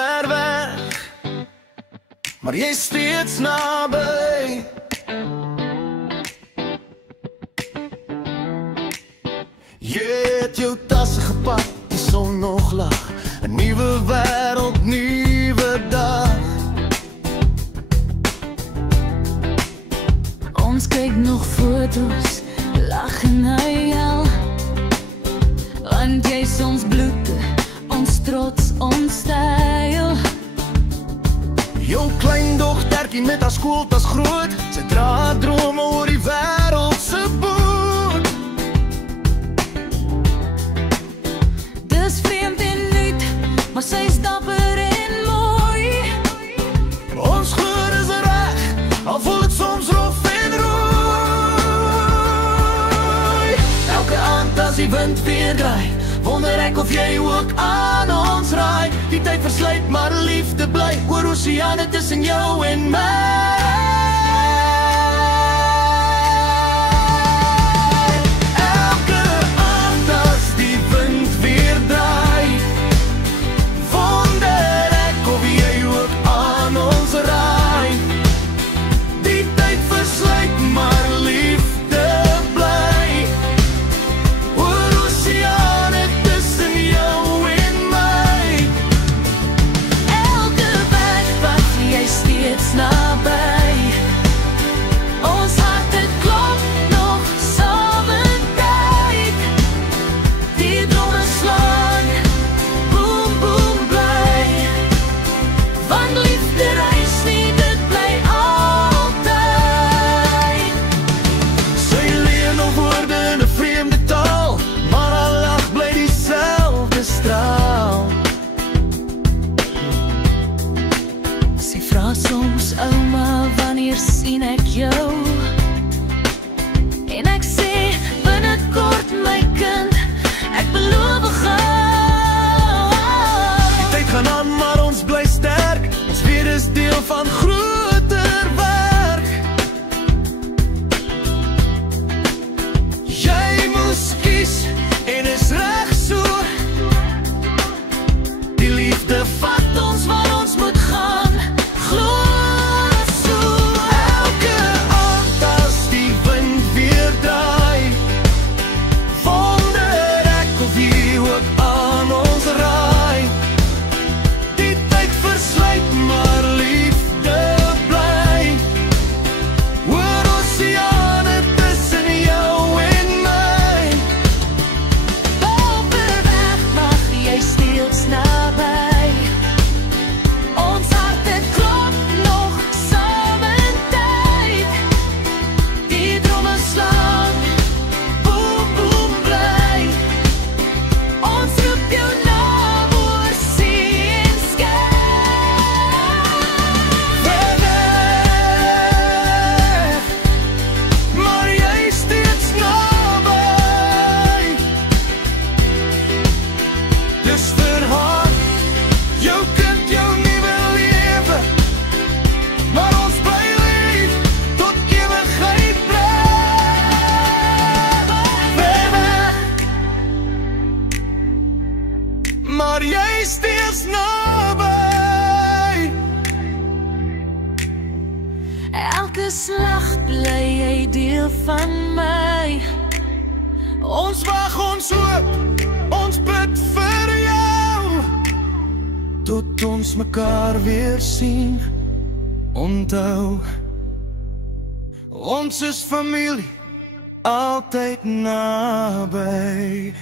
ver weg, maar jy is steeds naby. Jy het jou tasse gepak, die son nog lag. 'n nuwe wêreld, nuwe dag. Ons kyk nog foto's, lag en huil, want jy is ons bloed, ons trots, ons styl. Jou kleindogtertjie met haar skooltas groot, sy dra haar drome oor die wêreld se boot. Dis vreemd en nuut, maar sy is dapper en mooi. Ons geur is reg, al voel het soms rof en rooi. Elke aand as die wind weer draai, wonder ek of jy ook aan ons raai. Die tyd versluit, maar liefde bly oor oseane tussen jou en my. Elke aand as die wind weer draai, wonder ek of jy ook aan ons raai. Die tyd versluit, maar liefde bly oor oseane tussen jou en my. Elke weg wat jy steeds naby, ons harte klop nog samen tyd. Die drome slaan, boem boem bly, want liefde reis nie, dit bly altyd. Sy leer nog woorde in 'n vreemde taal, maar haar lach bly dieselfde straal. Sy vra soms, ouma, wanneer sien ek jou? En ek sê, binnekort my kind, ek beloof gou. Die tyd gaan aan, maar ons bly sterk, ons weet is deel van groter werk. Jy moes kies en is reg so. Die liefde vat ons waar ons moet gaan, glo so. Elke aand as die wind weer draai, wonder ek of jy ook aan ons raai. Die tyd versluit, maar liefde bly oor oseane tussen jou en my. Bovenweg mag jy steeds naby, ons harte klop nog samen tyd. Die drome slaan, boem boem bly, ons roep jou naam oor see en skei. Ver weg, maar jy is steeds naby. Dis vir haar, jou kind, jou nuwe lewe, maar ons bly lief tot ewigheid bly. Ver weg, maar jy is steeds naby. Elke slag bly jy deel van my. Ons wag, ons hoop, ons bid vir jou, tot ons mekaar weer sien. Onthou, ons is familie, altyd naby.